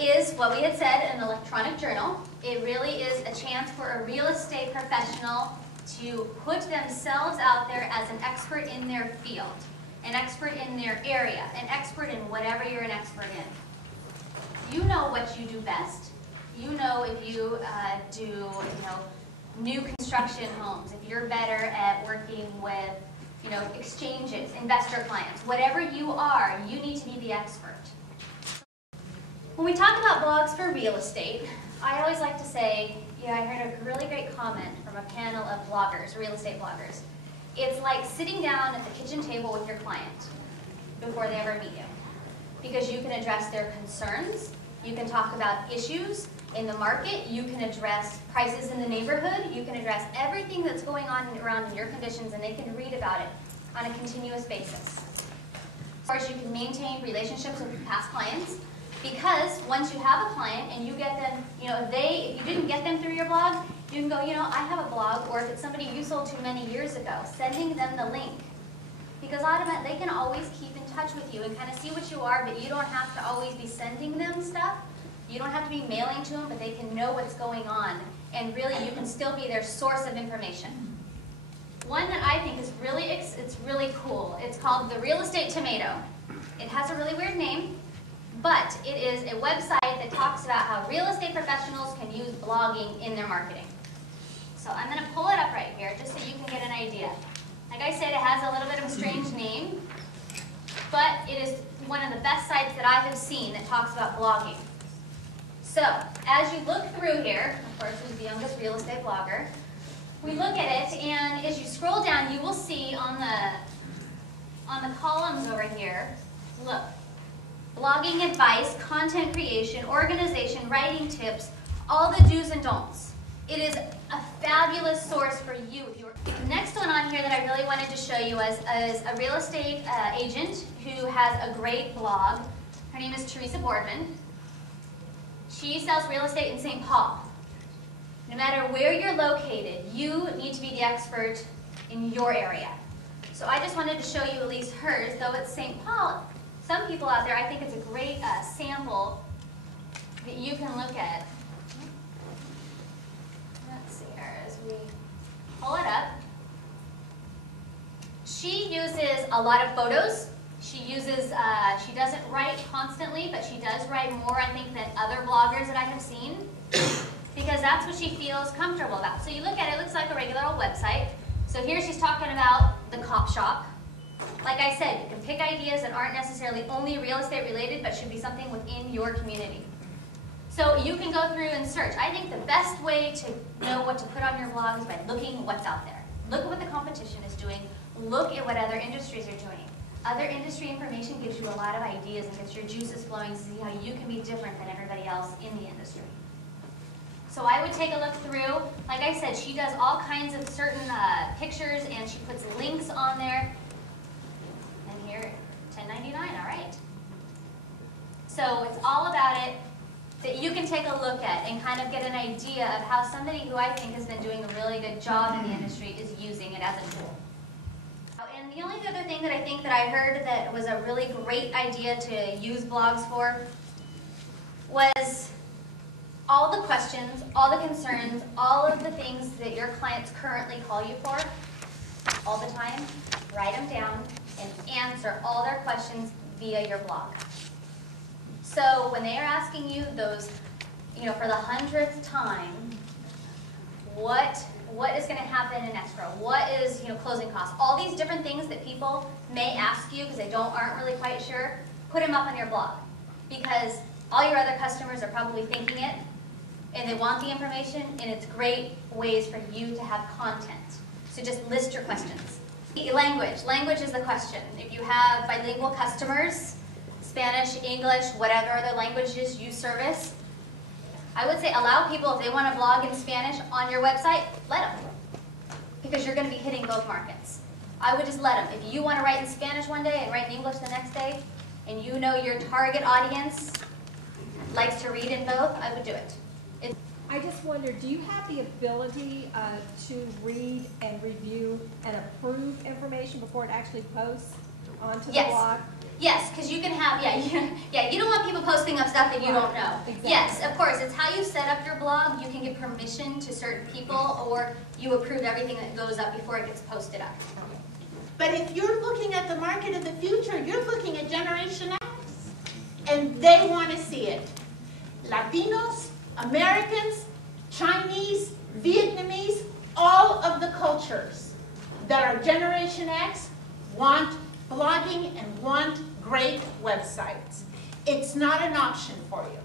is what we had said, an electronic journal. It really is a chance for a real estate professional to put themselves out there as an expert in their field, an expert in their area, an expert in whatever you're an expert in. You know what you do best. You know if you do new construction homes, if you're better at working with exchanges, investor clients, whatever you are, you need to be the expert. When we talk about blogs for real estate, I always like to say, I heard a really great comment from a panel of bloggers, real estate bloggers. It's like sitting down at the kitchen table with your client before they ever meet you. Because you can address their concerns, you can talk about issues in the market, you can address prices in the neighborhood, you can address everything that's going on around your conditions, and they can read about it on a continuous basis. Of course, you can maintain relationships with past clients, because once you have a client and you get them, if you didn't get them through your blog, you can go, I have a blog, or if it's somebody you sold to many years ago, sending them the link. Because automatically, they can always keep in touch with you and kind of see what you are, but you don't have to always be sending them stuff. You don't have to be mailing to them, but they can know what's going on. And really, you can still be their source of information. One that I think is it's really cool. It's called The Real Estate Tomato. It has a really weird name, but it is a website that talks about how real estate professionals can use blogging in their marketing. So I'm going to pull it up right here just so you can get an idea. Like I said, it has a little bit of a strange name, but it is one of the best sites that I have seen that talks about blogging. So, as you look through here, of course, who's the youngest real estate blogger, we look at it, and as you scroll down, you will see on the columns over here, look, blogging advice, content creation, organization, writing tips, all the do's and don'ts. It is a fabulous source for you. The next one on here that I really wanted to show you is a real estate agent who has a great blog. Her name is Teresa Boardman. She sells real estate in St. Paul. No matter where you're located, you need to be the expert in your area. So I just wanted to show you at least hers, though it's St. Paul. Some people out there, I think it's a great sample that you can look at. Let's see here as we pull it up. She uses a lot of photos. She doesn't write constantly, but she does write more, I think, than other bloggers that I have seen, because that's what she feels comfortable about. So you look at it, it looks like a regular old website. So here she's talking about the cop shop. Like I said, you can pick ideas that aren't necessarily only real estate related, but should be something within your community. So you can go through and search. I think the best way to know what to put on your blog is by looking at what's out there. Look at what the competition is doing. Look at what other industries are doing. Other industry information gives you a lot of ideas and gets your juices flowing to see how you can be different than everybody else in the industry. So I would take a look through. Like I said, she does all kinds of certain pictures, and she puts links on there. And here, $10.99, all right. So it's all about it that you can take a look at and kind of get an idea of how somebody who I think has been doing a really good job in the industry is using it as a tool. And the only other thing that I think that I heard that was a really great idea to use blogs for was all the questions, all the concerns, all of the things that your clients currently call you for all the time, write them down and answer all their questions via your blog. So when they are asking you those, for the 100th time, what is going to happen in escrow? What is, closing costs? All these different things that people may ask you because they aren't really quite sure, put them up on your blog. Because all your other customers are probably thinking it, and they want the information, and it's great ways for you to have content. So just list your questions. Language. Language is the question. If you have bilingual customers, Spanish, English, whatever other languages you service, I would say allow people, if they want to blog in Spanish on your website, let them. Because you're going to be hitting both markets. I would just let them. If you want to write in Spanish one day and write in English the next day, and you know your target audience likes to read in both, I would do it. I just wonder, do you have the ability to read and review and approve information before it actually posts onto the blog? Yes, because you can have, you don't want people posting up stuff that you don't know. Exactly. Yes, of course, it's how you set up your blog. You can give permission to certain people, or you approve everything that goes up before it gets posted up. But if you're looking at the market of the future, you're looking at Generation X, and they want to see it. Latinos, Americans, Chinese, Vietnamese, all of the cultures that are Generation X want blogging and want great websites. It's not an option for you.